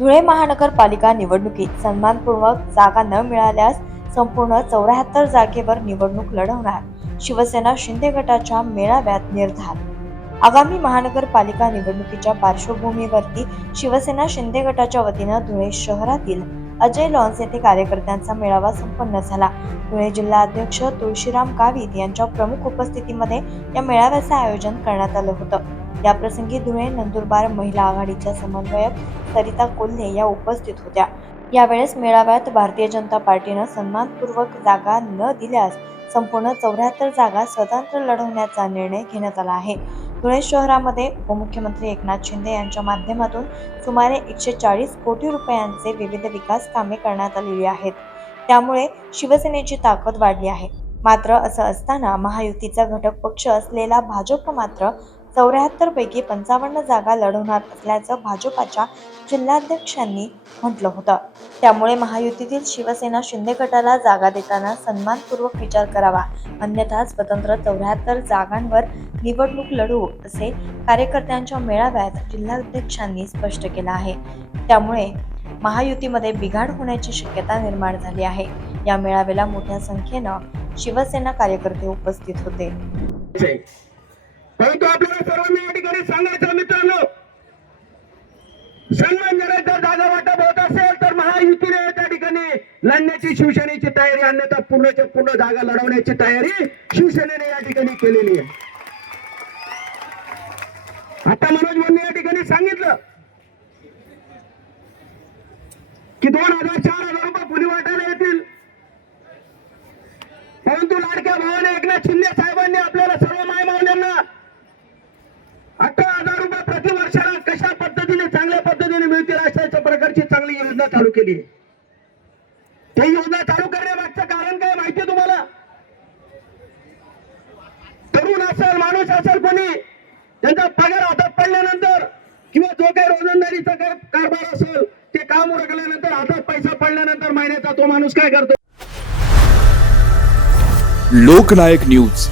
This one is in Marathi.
धुळे महानगरपालिका निवडणुकीत सन्मानपूर्वक जागा न मिळाल्यास संपूर्ण 74 जागेवर निवडणूक लढवणार, शिवसेना शिंदे गटाच्या मेळाव्यात निर्धार। आगामी महानगरपालिका निवडणुकीच्या पार्श्वभूमीवरती शिवसेना शिंदे गटाच्या वतीनं धुळे शहरातील अजय लॉन्स येथे कार्यकर्त्यांचा मेळावा संपन्न झाला। धुळे जिल्हा अध्यक्ष तुळशीराम गावित यांच्या प्रमुख उपस्थितीमध्ये या मेळाव्याचे आयोजन करण्यात आलं होतं। याप्रसंगी धुळे नंदुरबार महिला आघाडीच्या समन्वयक सरिता कोल्हे या उपस्थित होत्या। यावेळेस मेळाव्यात भारतीय जनता पार्टीनं सन्मानपूर्वक जागा न दिल्यास संपूर्ण 74 जागा स्वतंत्र लढवण्याचा निर्णय घेण्यात आला आहे। धुळे शहरामध्ये उपमुख्यमंत्री एकनाथ शिंदे यांच्या माध्यमातून सुमारे 140 कोटी रुपयांचे विविध विकास कामे करण्यात आलेली आहेत। त्यामुळे शिवसेनेची ताकद वाढली आहे। मात्र असं असताना महायुतीचा घटक पक्ष असलेला भाजप मात्र 74 पैकी 55 जागा लढवणार असल्याचं भाजपाच्या जिल्हाध्यक्षांनी म्हटलं होतं। त्यामुळे महायुतीतील शिवसेना शिंदे गटाला जागा देताना सन्मानपूर्वक विचार करावा, अन्यथा स्वतंत्र 74 जागांवर निवडणूक लढवू असे कार्यकर्त्यांच्या मेळाव्यात जिल्हाध्यक्षांनी स्पष्ट केलं आहे। त्यामुळे महायुतीमध्ये बिघाड होण्याची शक्यता निर्माण झाली आहे। या मेळाव्याला मोठ्या संख्येनं शिवसेना कार्यकर्ते उपस्थित होते। परंतु आपल्याला सर्वांना या ठिकाणी सांगायचं मित्रांनो, सन्मान जर जागा वाटप होत असेल तर महायुतीने त्या ठिकाणी लढण्याची शिवसेनेची तयारी, अन्यथा पूर्णच्या पूर्ण जागा लढवण्याची तयारी शिवसेनेने या ठिकाणी केलेली आहे। आता मनोज भाऊंनी या ठिकाणी सांगितलं की 2000-4000 रुपये पुली वाटायला येतील, परंतु लाडक्या भावाने एकनाथ शिंदे साहेबांनी आपल्याला सर्व मायमावल्यांना 18,000 रुपये प्रति वर्षाला कशा पद्धतीने चांगल्या पद्धतीने मिळतील अशा प्रकारची चांगली योजना चालू केली आहे। ती योजना चालू करण्यामागचं कारण काय माहितीये तुम्हाला? तरुण असेल, माणूस असेल, कोणी त्यांचा पगार हातात पडल्यानंतर किंवा जो काही रोजंदारीचा कारभार असेल ते काम उरकल्यानंतर हातात पैसा पडल्यानंतर महिन्याचा तो माणूस काय करतो? लोकनायक न्यूज